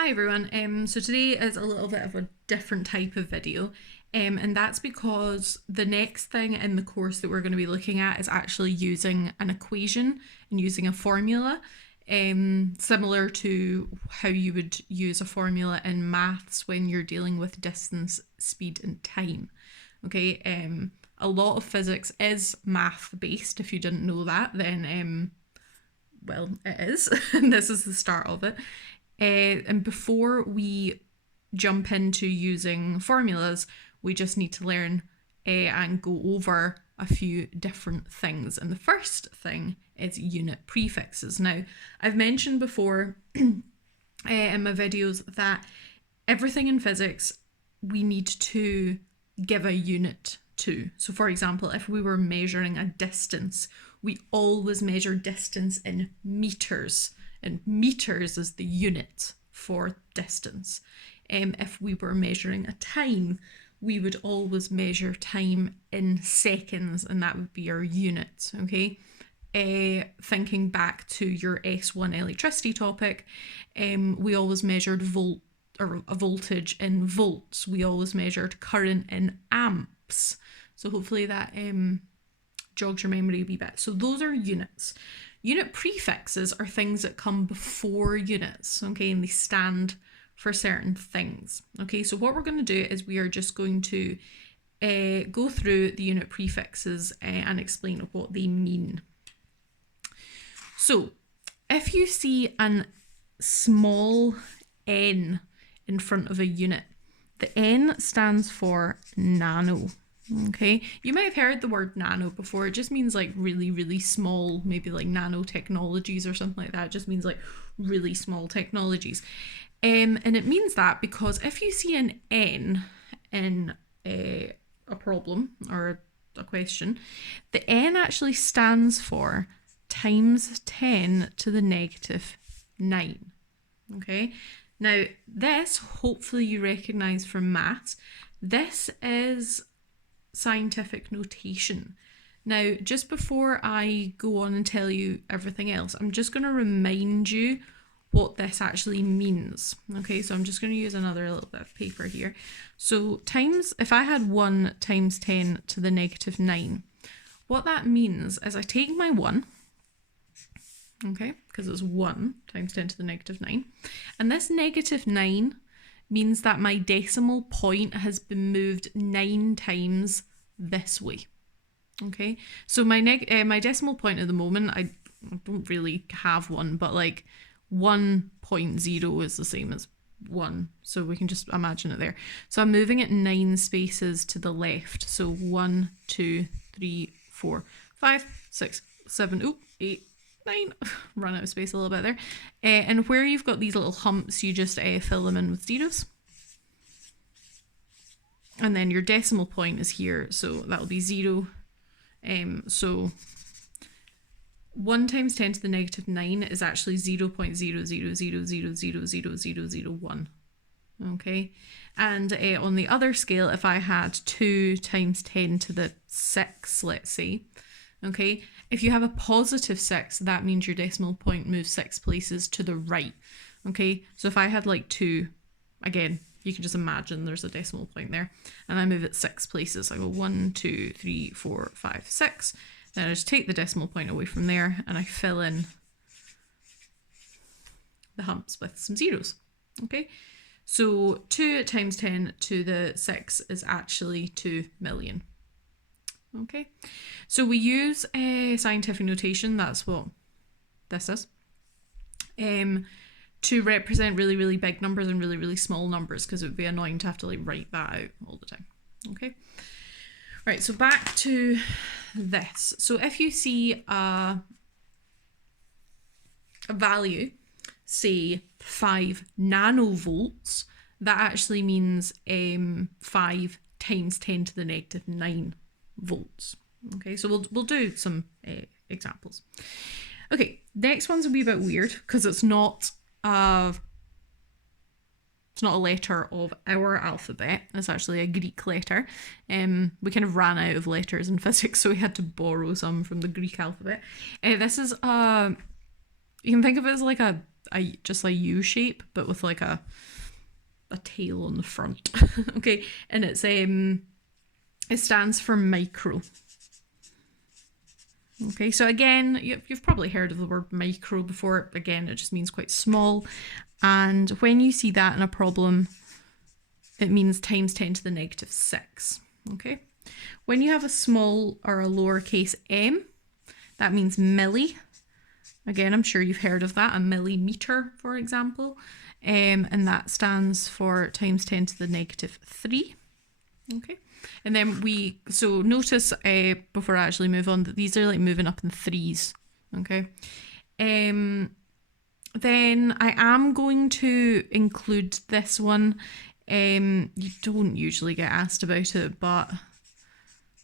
Hi everyone, so today is a little bit of a different type of video, and that's because the next thing in the course that we're going to be looking at is actually using an equation and using a formula, similar to how you would use a formula in maths when you're dealing with distance, speed and time. Okay, a lot of physics is math based. If you didn't know that, then well, it is, and this is the start of it. And before we jump into using formulas, we just need to learn and go over a few different things. And the first thing is unit prefixes. Now, I've mentioned before in my videos that everything in physics we need to give a unit to. So for example, if we were measuring a distance, we always measure distance in meters, and meters is the unit for distance. If we were measuring a time, we would always measure time in seconds, and that would be our unit. Okay, thinking back to your S1 electricity topic, we always measured a voltage in volts. We always measured current in amps. So hopefully that jogs your memory a wee bit. So those are units. Unit prefixes are things that come before units, okay, and they stand for certain things. Okay, so what we're going to do is we are just going to go through the unit prefixes and explain what they mean. So if you see a small n in front of a unit, the n stands for nano. Okay, you might have heard the word nano before. It just means like really, really small, maybe like nanotechnologies or something like that. It just means like really small technologies. And it means that because if you see an n in a problem or a question, the n actually stands for times 10 to the negative 9. Okay, now this hopefully you recognize from maths. This is scientific notation. Now, just before I go on and tell you everything else, I'm just going to remind you what this actually means. Okay, so I'm just going to use another little bit of paper here. So times, if I had 1 times 10 to the negative 9, what that means is I take my 1, okay, because it's 1 times 10 to the negative 9, and this negative 9 means that my decimal point has been moved 9 times this way. Okay, so my decimal point at the moment, I don't really have one, but like 1.0 is the same as 1, so we can just imagine it there. So I'm moving it 9 spaces to the left. So 1, 2, 3, 4, 5, 6, 7, 8, 9. Run out of space a little bit there. And where you've got these little humps, you just fill them in with zeros. And then your decimal point is here, so that'll be 0. So 1 times 10 to the negative 9 is actually 0.00000000001. Okay, and on the other scale, if I had 2 times 10 to the 6, let's say, okay, if you have a positive 6, that means your decimal point moves 6 places to the right. Okay, so if I had like 2, again, you can just imagine there's a decimal point there, and I move it 6 places. I go 1, 2, 3, 4, 5, 6. Then I just take the decimal point away from there and I fill in the humps with some zeros. Okay, so 2 times 10 to the 6 is actually 2 million. Okay, so we use a scientific notation, that's what this is, to represent really, really big numbers and really, really small numbers, because it would be annoying to have to like write that out all the time. Okay, right, so back to this. So if you see a value, say 5 nanovolts, that actually means 5 times 10 to the negative 9 volts. Okay, so we'll do some examples. Okay, next one's a wee bit weird because it's not a letter of our alphabet. It's actually a Greek letter. We kind of ran out of letters in physics, so we had to borrow some from the Greek alphabet. This is you can think of it as like a just a U shape, but with like a tail on the front. Okay, and it stands for micro. Okay, so again, you've probably heard of the word micro before. Again, it just means quite small. And when you see that in a problem, it means times 10 to the negative 6. Okay, when you have a small or a lowercase m, that means milli. Again, I'm sure you've heard of that, a millimeter, for example. And that stands for times 10 to the negative 3. Okay, and then so notice before I actually move on that these are like moving up in threes. Okay, then I am going to include this one. You don't usually get asked about it, but I'm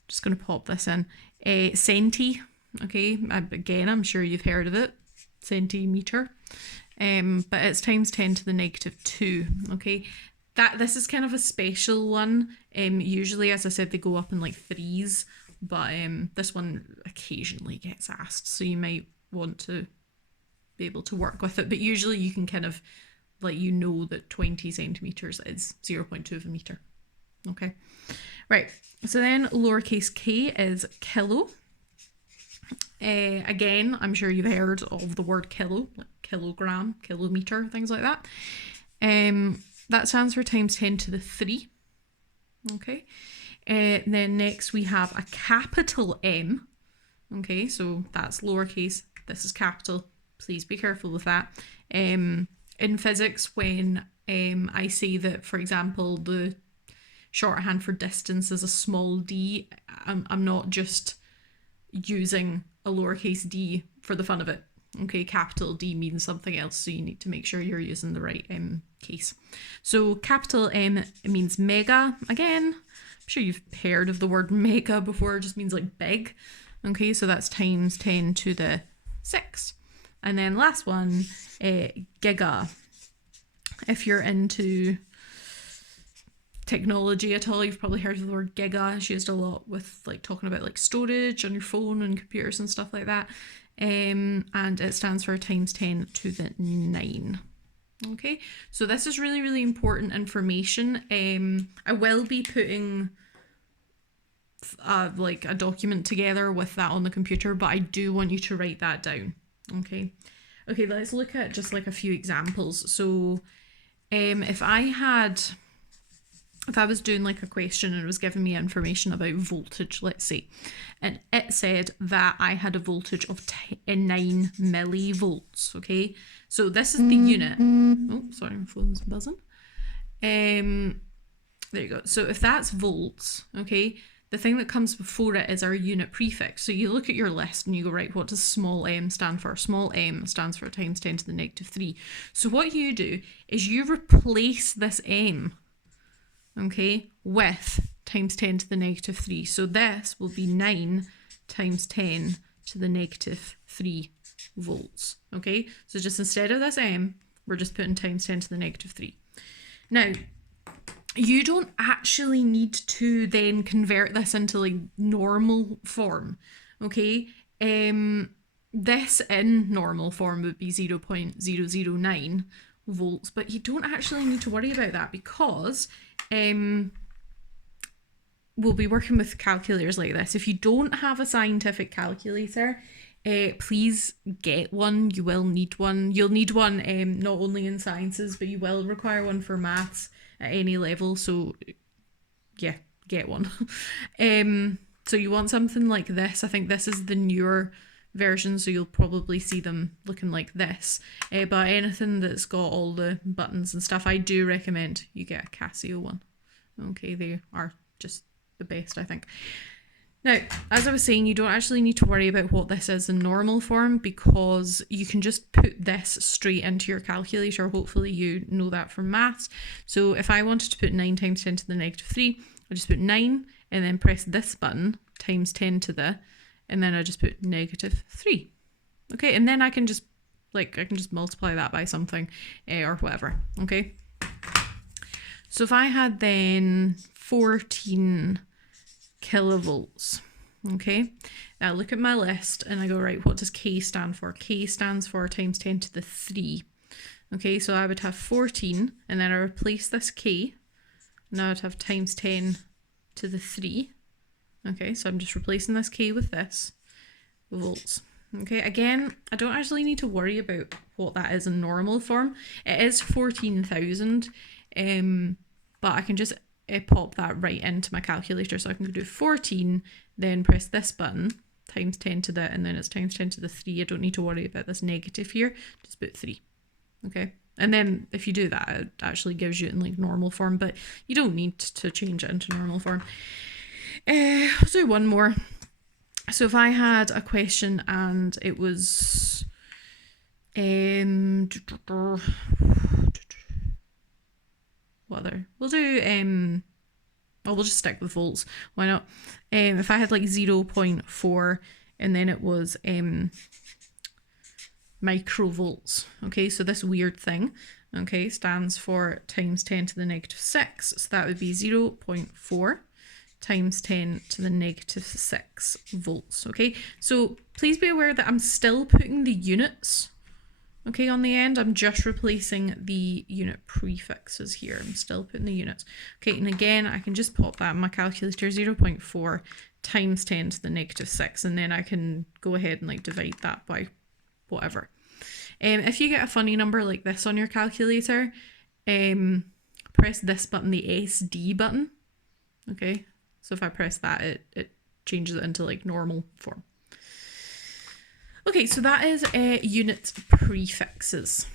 just going to pop this in. Centi. Okay, again, I'm sure you've heard of it, centimeter. But it's times 10 to the negative 2. Okay, this is kind of a special one. Usually, as I said, they go up in like threes, but this one occasionally gets asked, so you might want to be able to work with it. But usually, you can kind of that 20 centimeters is 0.2 of a meter. Okay, right. So then lowercase k is kilo. Again, I'm sure you've heard of the word kilo, like kilogram, kilometer, things like that. That stands for times 10 to the 3. Okay. Then next we have a capital M. Okay, so that's lowercase, this is capital. Please be careful with that. In physics, when I say that, for example, the shorthand for distance is a small d, I'm not just using a lowercase d for the fun of it. Okay, capital D means something else, so you need to make sure you're using the right case. So capital M means mega. Again, I'm sure you've heard of the word mega before. It just means like big. Okay, so that's times 10 to the 6. And then last one, giga. If you're into technology at all, you've probably heard of the word giga. It's used a lot with like talking about like storage on your phone and computers and stuff like that. And it stands for times 10 to the 9. Okay, so this is really, really important information. I will be putting like a document together with that on the computer, but I do want you to write that down. Okay, let's look at just like a few examples. So if I was doing like a question and it was giving me information about voltage, let's say, and it said that I had a voltage of 9 millivolts, okay? So this is the unit. Oh, sorry, my phone's buzzing. There you go. So if that's volts, okay, the thing that comes before it is our unit prefix. So you look at your list and you go, right, what does small m stand for? Small m stands for times 10 to the negative 3. So what you do is you replace this m, okay, with times 10 to the negative 3. So this will be 9 times 10 to the negative 3 volts. Okay, so just instead of this m, we're just putting times 10 to the negative 3. Now, you don't actually need to then convert this into like normal form. Okay, this in normal form would be 0.009 volts, but you don't actually need to worry about that because we'll be working with calculators like this. If you don't have a scientific calculator, please get one. You will need one. You'll need one not only in sciences, but you will require one for maths at any level. So yeah, get one. So you want something like this. I think this is the newer version, so you'll probably see them looking like this. But anything that's got all the buttons and stuff, I do recommend you get a Casio one. Okay, they are just the best, I think. Now, as I was saying, you don't actually need to worry about what this is in normal form because you can just put this straight into your calculator. Hopefully you know that from maths. So if I wanted to put 9 times 10 to the negative 3, I just put 9 and then press this button, times 10 to the, and then I just put negative 3. Okay, and then I can just multiply that by something or whatever. Okay. So if I had then 14 kilovolts, okay, now look at my list and I go, right, what does K stand for? K stands for times 10 to the 3. Okay, so I would have 14, and then I replace this k. Now I'd have times 10 to the 3. Okay, so I'm just replacing this k with this, volts. Okay, again, I don't actually need to worry about what that is in normal form. It is 14,000, but I can just pop that right into my calculator. So I can do 14, then press this button, times 10 to the, and then it's times 10 to the 3. I don't need to worry about this negative here, just put 3. Okay, and then if you do that, it actually gives you it in like normal form, but you don't need to change it into normal form. I'll do one more. So if I had a question and it was what other? We'll do well, we'll just stick with volts. Why not? If I had like 0.4 and then it was microvolts. Okay, so this weird thing, okay, stands for times 10 to the negative 6. So that would be 0.4 times 10 to the negative 6 volts. Okay, so please be aware that I'm still putting the units, okay, on the end. I'm just replacing the unit prefixes here. I'm still putting the units. Okay, and again, I can just pop that in my calculator, 0.4 times 10 to the negative 6, and then I can go ahead and like divide that by whatever. If you get a funny number like this on your calculator, press this button, the SD button. Okay, so if I press that, it changes it into like normal form. Okay, so that is unit prefixes.